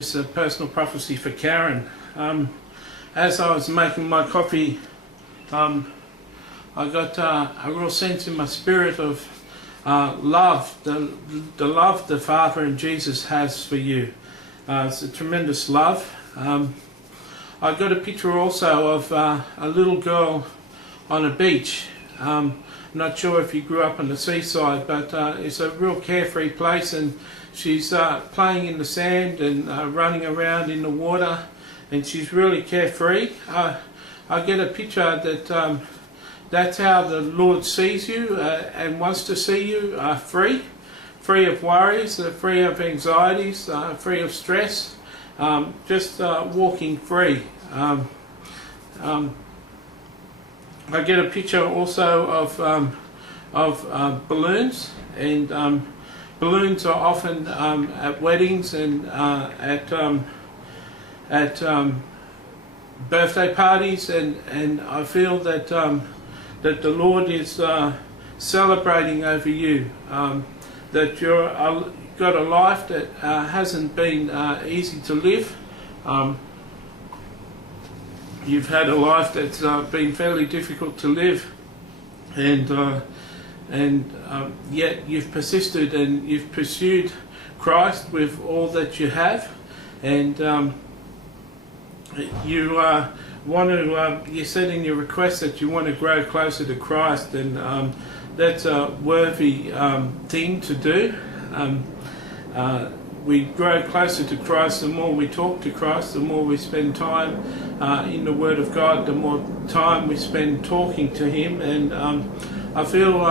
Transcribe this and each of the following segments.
It's a personal prophecy for Karen. As I was making my coffee, I got a real sense in my spirit of love, the love the Father and Jesus has for you. It's a tremendous love. I got a picture also of a little girl on a beach. Not sure if you grew up on the seaside, but it's a real carefree place, and she's playing in the sand and running around in the water, and she's really carefree. I get a picture that that's how the Lord sees you and wants to see you free of worries, free of anxieties, free of stress, just walking free. I get a picture also of balloons, and balloons are often at weddings and at birthday parties, and I feel that that the Lord is celebrating over you, that you're got a life that hasn't been easy to live. You've had a life that's been fairly difficult to live, and yet you've persisted and you've pursued Christ with all that you have, and you want to. You said in your request that you want to grow closer to Christ, and that's a worthy thing to do. We grow closer to Christ the more we talk to Christ, the more we spend time in the Word of God, the more time we spend talking to Him. And I feel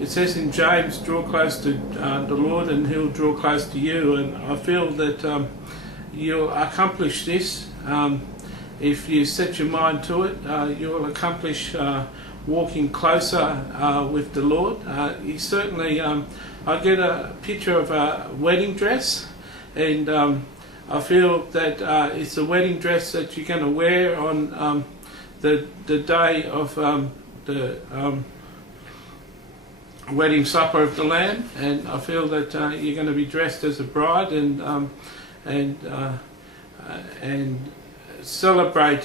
it says in James, draw close to the Lord and He'll draw close to you. And I feel that you'll accomplish this. If you set your mind to it, you'll accomplish walking closer with the Lord. You certainly, I get a picture of a wedding dress, and I feel that it's a wedding dress that you're going to wear on the day of the wedding supper of the Lamb, and I feel that you're going to be dressed as a bride and celebrate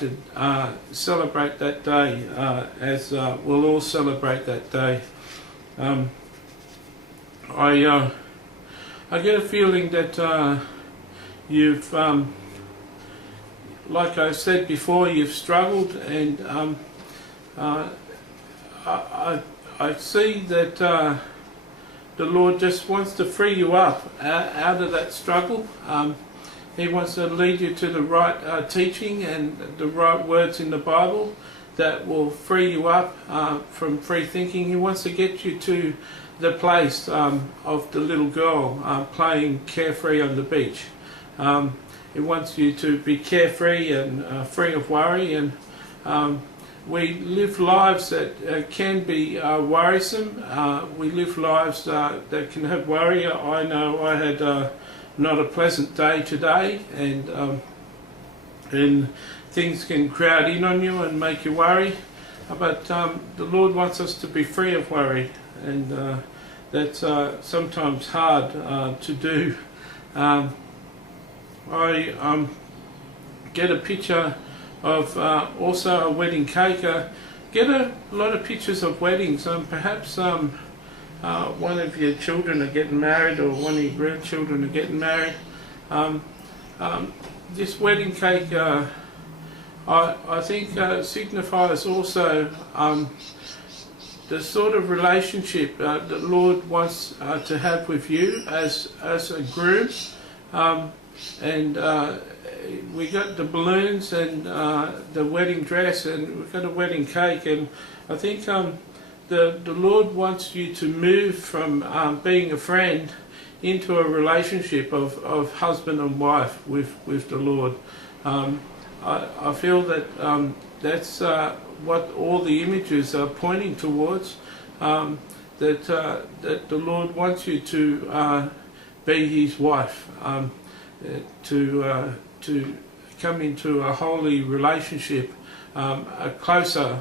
that day as we'll all celebrate that day. I get a feeling that you've, like I said before, you've struggled, and I see that the Lord just wants to free you up out of that struggle. He wants to lead you to the right teaching and the right words in the Bible that will free you up from free thinking. He wants to get you to the place of the little girl playing carefree on the beach. He wants you to be carefree and free of worry, and we live lives that can be worrisome. We live lives that can have worry. I know I had not a pleasant day today, and things can crowd in on you and make you worry, but the Lord wants us to be free of worry, and that's sometimes hard to do. I get a picture of also a wedding cake. Get a lot of pictures of weddings. Perhaps one of your children are getting married, or one of your grandchildren are getting married. This wedding cake, I think, signifies also the sort of relationship that the Lord wants to have with you as a groom. And we got the balloons and the wedding dress, and we've got a wedding cake, and I think the Lord wants you to move from being a friend into a relationship of husband and wife with the Lord. I feel that that's what all the images are pointing towards, that the Lord wants you to be His wife, to come into a holy relationship, a closer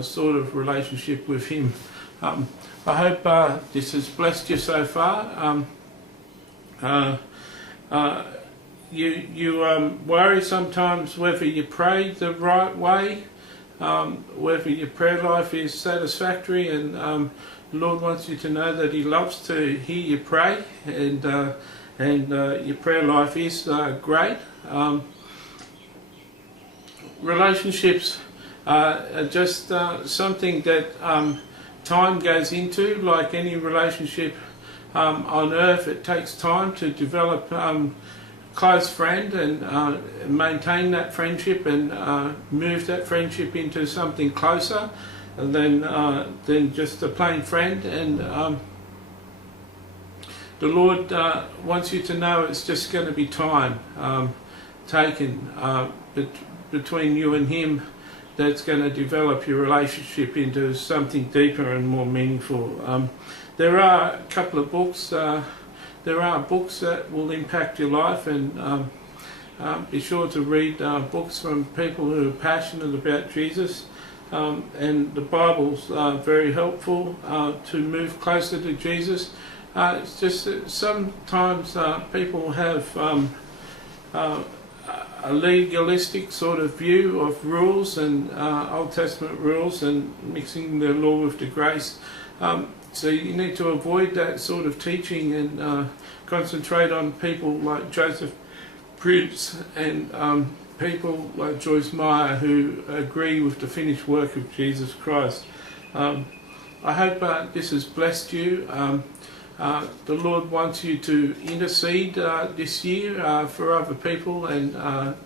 sort of relationship with Him. I hope this has blessed you so far. you worry sometimes whether you pray the right way, whether your prayer life is satisfactory, and the Lord wants you to know that He loves to hear you pray, and your prayer life is great. Relationships are just something that time goes into. Like any relationship on earth, it takes time to develop close friend and maintain that friendship and move that friendship into something closer than just a plain friend. And the Lord wants you to know it's just going to be time taken between you and Him that's going to develop your relationship into something deeper and more meaningful. There are a couple of books. There are books that will impact your life, and be sure to read books from people who are passionate about Jesus. And the Bible's very helpful to move closer to Jesus. It's just that sometimes people have a legalistic sort of view of rules and Old Testament rules, and mixing the law with the grace. So you need to avoid that sort of teaching and concentrate on people like Joseph Prince and people like Joyce Meyer who agree with the finished work of Jesus Christ. I hope this has blessed you. The Lord wants you to intercede this year for other people and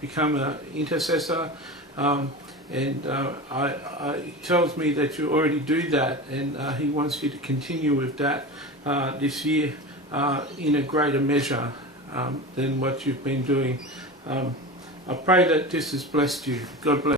become an intercessor. He tells me that you already do that, and He wants you to continue with that this year in a greater measure than what you've been doing. I pray that this has blessed you. God bless.